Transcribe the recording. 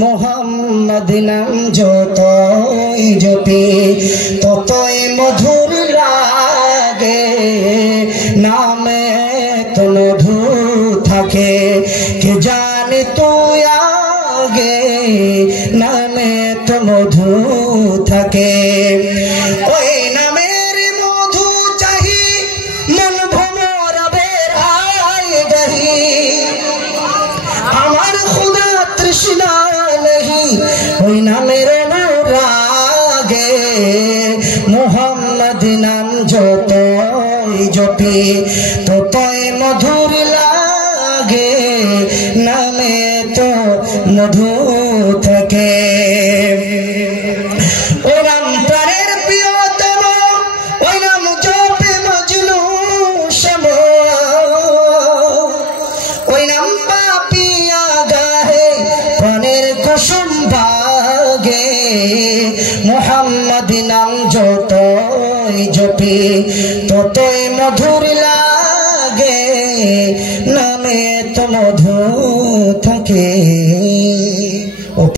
মোহাম্মদ নাম যতই জপি ততই মধুর লাগে, নামে তো মধু থাকে কে জানে তুই আগে, নামে তো মধু থাকে। ওই নামের মধু চাহি মন ভমর বেড়াই গহি, আমার খুদা তৃষ্ণা নেহি ওই নামের অনুরাগে, মোহাম্মদ নাম যতই জপি ততই মধুর লাগে, নামে তো মধু থাকে। ওই নাম প্রাণের প্রিয়তম, ওই নাম জপে মজনু শ্যাম, ওই নাম পাপিয়া গাহে প্রাণের কুসুম ভাগে, মোহাম্মদ নাম যতই জপি ততই মধুর লাগে, নামে তো মধু থাকে।